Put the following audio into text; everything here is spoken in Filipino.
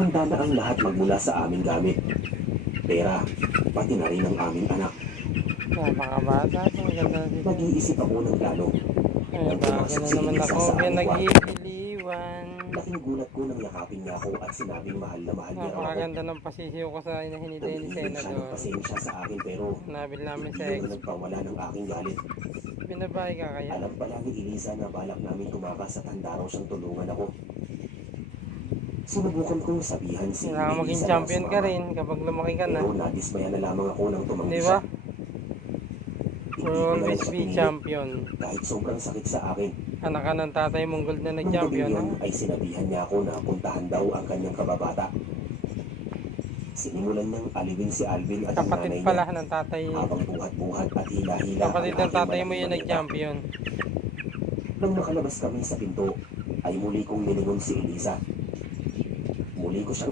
Handa na ang lahat magmula sa aming gamit. Pera, pati na rin ang aming anak. Napakabata. Ang ganda dito. Nag-iisip ako ng lalo. Ay, bagay na naman ako. Kaya nag-iiliwan. Laking gulat ko nang yakapin niya ako at sinabing mahal na mahal niya raw ako. Napakaganda ng pasisiyo ko sa inahinintay ni Tumingin siya ng Senador. pasensya sa akin pero Nabil namin sa hindi ex. naman nagpawala ng aking galit. Binabae ka kaya? Alam pala ni Eliza na balak namin tumakas at handa raw siyang tulungan ako. Sinubukan kong sabihan si Kailangan maging Eliza na champion ka sumama. rin kapag lumaki ka na. Pero nadismaya na lamang ako nang tumanggi Di siya. ba? Hindi For ko na lang always siya be pinilit. champion. Kahit sobrang sakit sa akin. Anak ka ng tatay mong gold na Nung nag-champion. gabing Ha? yun ay sinabihan niya ako na puntahan daw ang kanyang kababata. Sinimulan niyang aliwin si Alvin at ang Kapatid nanay pala niya ng tatay. habang buhat-buhat at hila-hila Kapatid ang ng aking tatay mo malaking yung maleta. nag-champion. Nang makalabas kami sa pinto, ay muli kong nilingon si Eliza. Muli ko siyang